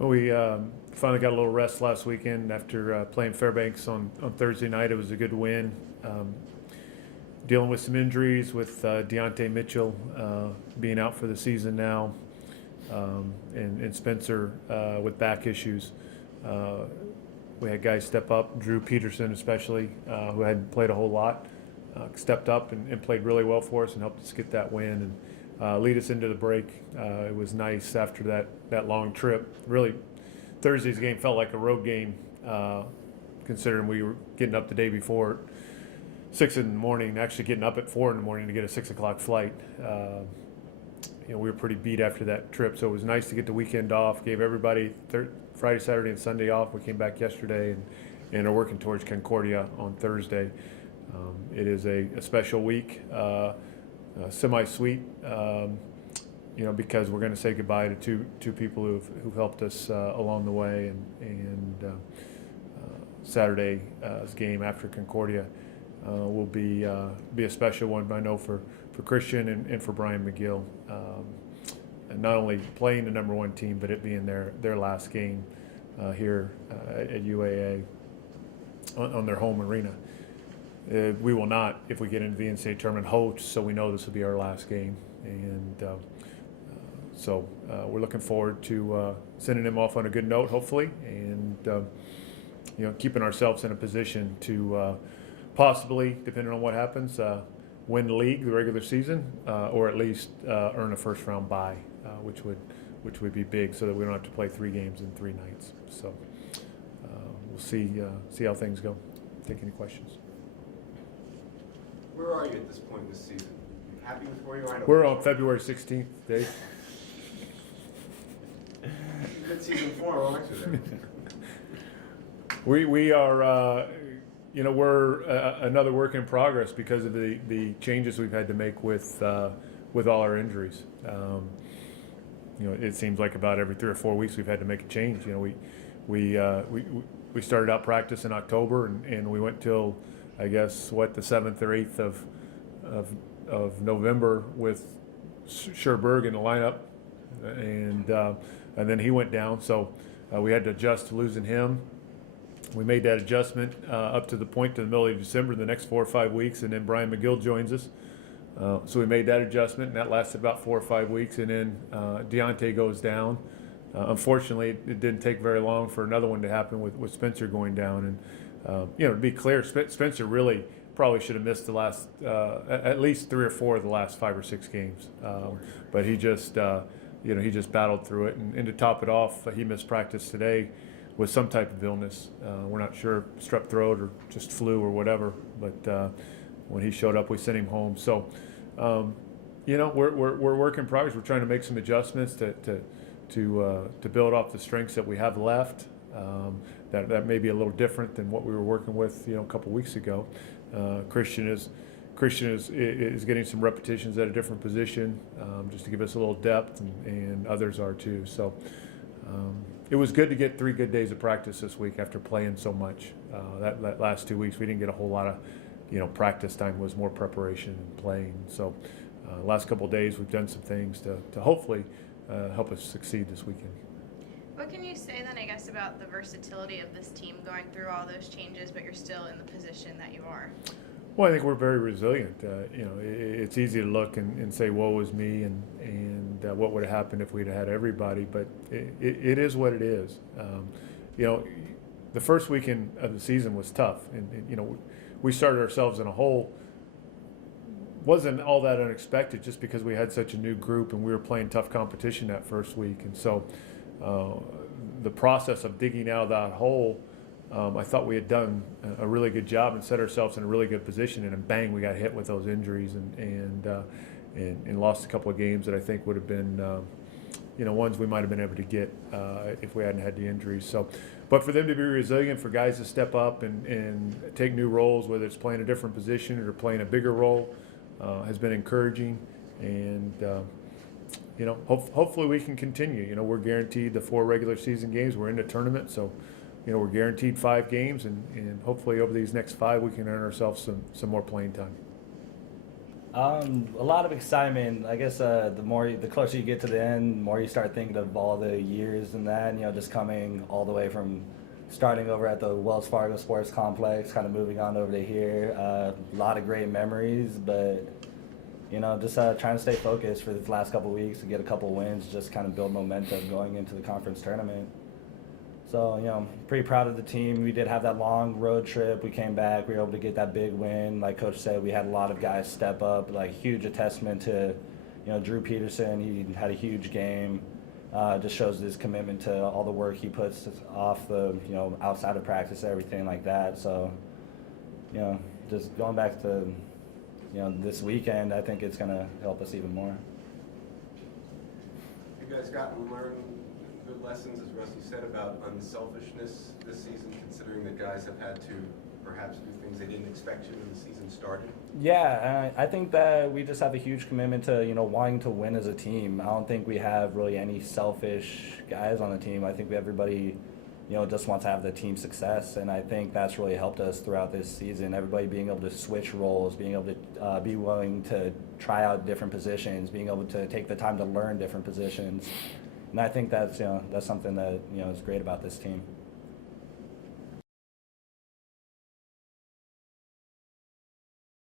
Well, we finally got a little rest last weekend after playing Fairbanks on Thursday night. It was a good win. Dealing with some injuries with Deontay Mitchell being out for the season now, and Spencer with back issues. We had guys step up, Drew Peterson especially, who hadn't played a whole lot, stepped up and played really well for us and helped us get that win and lead us into the break. It was nice after that long trip. Really, Thursday's game felt like a road game, considering we were getting up the day before 6 in the morning, actually getting up at 4 in the morning to get a 6 o'clock flight. We were pretty beat after that trip, so it was nice to get the weekend off. Gave everybody Friday, Saturday, and Sunday off. We came back yesterday and are working towards Concordia on Thursday. It is a special week, semi-sweet, because we're going to say goodbye to two people who've helped us along the way, and Saturday's game after Concordia will be a special one, I know, for Christian and for Brian McGill. And not only playing the number one team, but it being their last game here at UAA on their home arena. We will not, if we get into the NCAA tournament, host, so we know this will be our last game. And so we're looking forward to sending them off on a good note, hopefully, and keeping ourselves in a position to possibly, depending on what happens, win the league, the regular season, or at least earn a first-round bye, which would be big, so that we don't have to play 3 games in 3 nights. So we'll see how things go. Take any questions. Where are you at this point this season? You happy with where you are? We're on February 16th, Dave. Good season 4, aren't you there? We are. We're another work in progress because of the changes we've had to make with all our injuries. It seems like about every 3 or 4 weeks we've had to make a change. We started out practice in October and we went till, I guess, the 7th or 8th of November with Scherberg in the lineup, and then he went down, so we had to adjust to losing him. We made that adjustment up to the point to the middle of December, the next 4 or 5 weeks, and then Brian McGill joins us. So we made that adjustment, and that lasted about 4 or 5 weeks, and then Deontay goes down. Unfortunately, it didn't take very long for another one to happen with Spencer going down. And to be clear, Spencer really probably should have missed the last at least 3 or 4 of the last 5 or 6 games, but he just battled through it. And to top it off, he missed practice today with some type of illness. We're not sure, strep throat or just flu or whatever, but when he showed up, we sent him home. So, we're work in progress. We're trying to make some adjustments to build off the strengths that we have left. That may be a little different than what we were working with, a couple weeks ago. Christian is getting some repetitions at a different position, just to give us a little depth, and others are too. So. It was good to get 3 good days of practice this week after playing so much. That last 2 weeks, we didn't get a whole lot of, practice time. It was more preparation and playing. So, last couple of days, we've done some things to hopefully help us succeed this weekend. What can you say then, I guess, about the versatility of this team going through all those changes, but you're still in the position that you are? Well, I think we're very resilient. It's easy to look and say, woe is me, and what would have happened if we'd had everybody, but it is what it is. The first weekend of the season was tough, and we started ourselves in a hole. Wasn't all that unexpected just because we had such a new group and we were playing tough competition that first week. And so the process of digging out of that hole, I thought we had done a really good job and set ourselves in a really good position, and then bang, we got hit with those injuries and lost a couple of games that I think would have been ones we might have been able to get if we hadn't had the injuries. So, but for them to be resilient, for guys to step up and take new roles, whether it's playing a different position or playing a bigger role, has been encouraging. And hopefully we can continue. We're guaranteed the 4 regular season games. We're in the tournament, so we're guaranteed 5 games, and hopefully over these next 5 we can earn ourselves some more playing time. A lot of excitement. I guess the closer you get to the end, the more you start thinking of all the years and that. You know, just coming all the way from starting over at the Wells Fargo Sports Complex, kind of moving on over to here. A lot of great memories, but you know, just trying to stay focused for these last couple weeks and get a couple wins, just kind of build momentum going into the conference tournament. So, you know, pretty proud of the team. We did have that long road trip. We came back. We were able to get that big win. Like Coach said, we had a lot of guys step up. Like, huge testament to, you know, Drew Peterson. He had a huge game. Just shows his commitment to all the work he puts off the, you know, outside of practice, everything like that. So, you know, just going back to, you know, this weekend, I think it's going to help us even more. You guys gotten to learn good lessons, as Rusty said, about unselfishness this season, considering that guys have had to perhaps do things they didn't expect to when the season started? Yeah, I think that we just have a huge commitment to, you know, wanting to win as a team. I don't think we have really any selfish guys on the team. I think everybody, you know, just wants to have the team success, and I think that's really helped us throughout this season. Everybody being able to switch roles, being able to be willing to try out different positions, being able to take the time to learn different positions. And I think that's, you know, that's something that, you know, is great about this team.